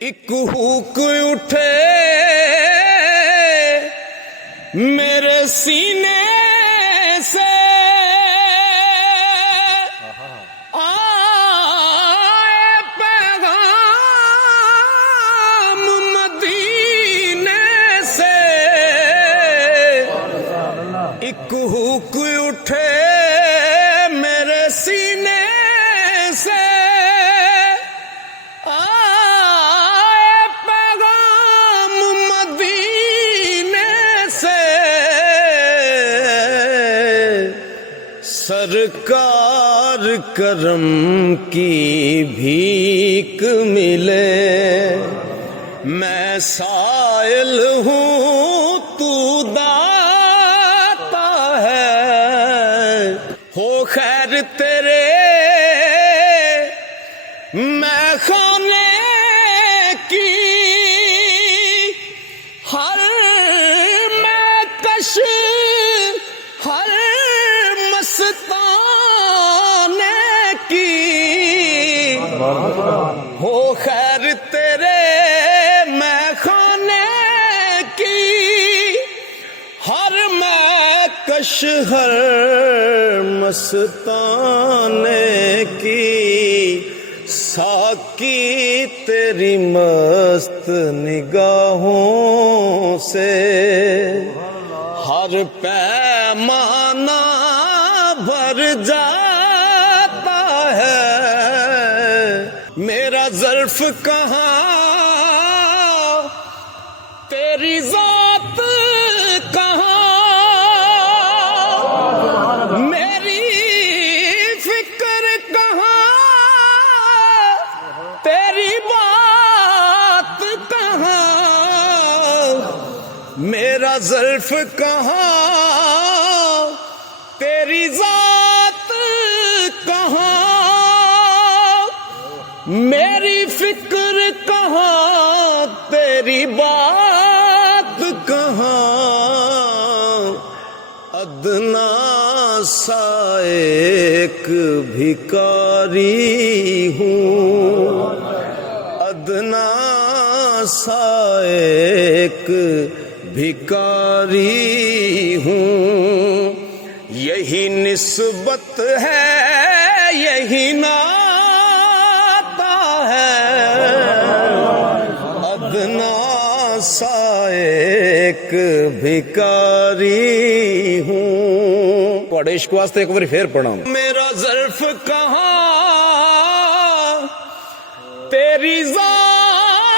ایک ہوک اٹھے میرے سینے سے آئے پیغام مدینے سے، ایک ہوک اٹھے میرے سینے سے سرکار کرم کی بھیک ملے، میں سائل ہوں تو داتا ہے، ہو خیر تیرے میں خانے کی ہر میں کش ہر مستانے کی، ہو خیر تیرے میں خانے کی ہر میں کش ہر مستانے کی، ساقی تیری مست نگاہوں سے ہر پیمانہ بھر جاتا ہے، میرا ظرف کہاں تیری ذات کہاں، میری فکر کہاں تیری بات کہاں، میرا ظرف کہاں تیری ذات کہاں، میری فکر کہاں تیری بات کہاں، ادنا سا ایک بھکاری ہوں، ادنا سا ایک بھکاری ہوں، یہی نسبت ہے یہی ناتا ہے، ادنا سا ایک بھکاری ہوں۔ تواڈے عشق واسطے ایک بار پھر پڑھاں، میرا ظرف کہاں تیری ذات